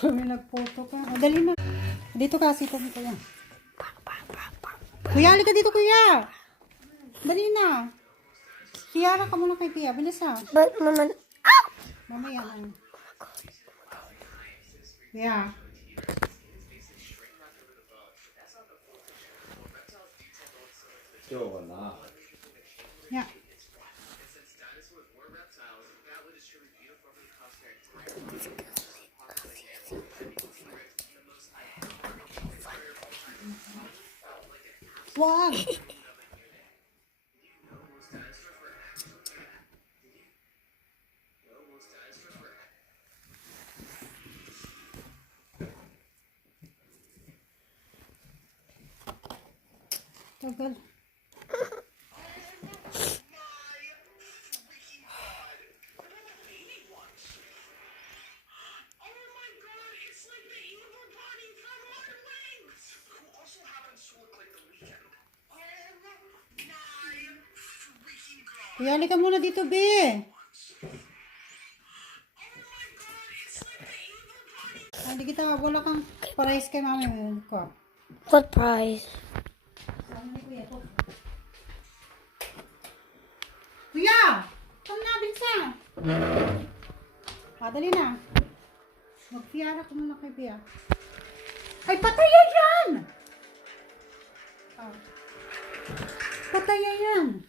Kami nagphoto ka. O, dali na. Dito ka, sito mo kuya. Kuya, halika dito kuya. Dali na. Siyara ka muna kay Pia. Bilis ha. Ba't naman? Mamaya na. Yeah. Yeah. Wag. Tagal. Kuya, halika muna dito, be. Hindi kita, wala kang price kay mami ko. What prize? Kuya! Come na, bilisan! Dali na. Magpiyara ka muna kay Pia. Ay, pataya yan! Oh. Pataya yan!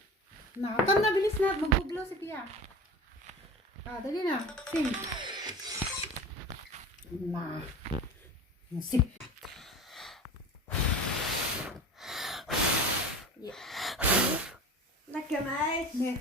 Na, come na, bilis na. Magbuglo si Pia. Dali na. Sing. Na. Sing. Lekker meid. Nee.